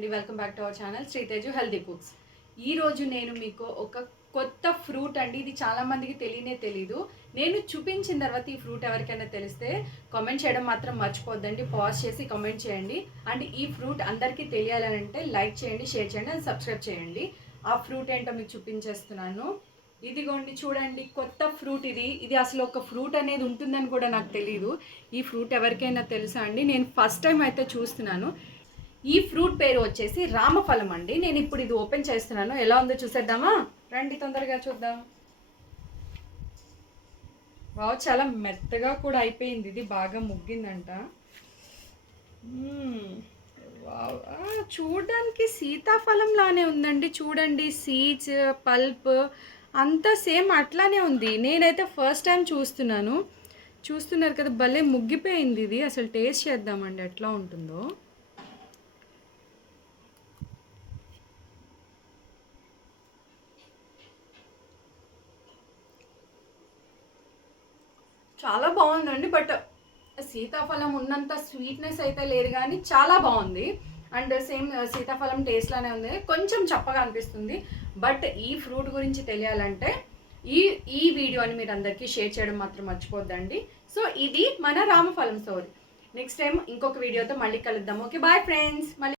అండి, welcome back to our channel Sriteju healthy cooks. ఈరోజు నేను మీకు ఒక కొత్త ఫ్రూట్ అండి, ఇది చాలామందికి తెలీదు. నేను చూపించిన తర్వాత ఈ ఫ్రూట్ ఎవరికైనా తెలిస్తే కామెంట్ చేయడం మాత్రం మర్చిపోద్దండి. పాజ్ చేసి కామెంట్ చేయండి. అండ్ ఈ ఫ్రూట్ అందరికీ తెలియాలంటే లైక్ చేయండి, షేర్ చేయండి అండ్ సబ్స్క్రైబ్ చేయండి. ఆ ఫ్రూట్ ఏంటో మీకు చూపించేస్తున్నాను. ఇదిగోండి చూడండి, కొత్త ఫ్రూట్ ఇది అసలు ఒక ఫ్రూట్ అనేది ఉంటుందని కూడా నాకు తెలియదు. ఈ ఫ్రూట్ ఎవరికైనా తెలుసా అండి? నేను ఫస్ట్ టైం అయితే చూస్తున్నాను. ఈ ఫ్రూట్ పేరు వచ్చేసి రామఫలం అండి. నేను ఇప్పుడు ఇది ఓపెన్ చేస్తున్నాను, ఎలా ఉందో చూసేద్దామా? రండి తొందరగా చూద్దాం. వావ్, చాలా మెత్తగా కూడా అయిపోయింది, ఇది బాగా ముగ్గిందంట. వావ్, చూడడానికి సీతాఫలం లానే ఉందండి. చూడండి, సీడ్స్, పల్ప్ అంతా సేమ్ అట్లానే ఉంది. నేనైతే ఫస్ట్ టైం చూస్తున్నారు కదా, భలే ముగ్గిపోయింది ఇది. అసలు టేస్ట్ చేద్దామండి ఎట్లా ఉంటుందో. చాలా బాగుందండి, బట్ సీతాఫలం ఉన్నంత స్వీట్నెస్ అయితే లేదు, కానీ చాలా బాగుంది. అండ్ సేమ్ సీతాఫలం టేస్ట్ లానే ఉంది, కొంచెం చప్పగా అనిపిస్తుంది. బట్ ఈ ఫ్రూట్ గురించి తెలియాలంటే ఈ వీడియోని మీరు అందరికీ షేర్ చేయడం మాత్రం మర్చిపోద్దండి. సో ఇది మన రామఫలం స్టోరీ. నెక్స్ట్ టైం ఇంకొక వీడియోతో మళ్ళీ కలుద్దాం. Okay, bye friends. మళ్ళీ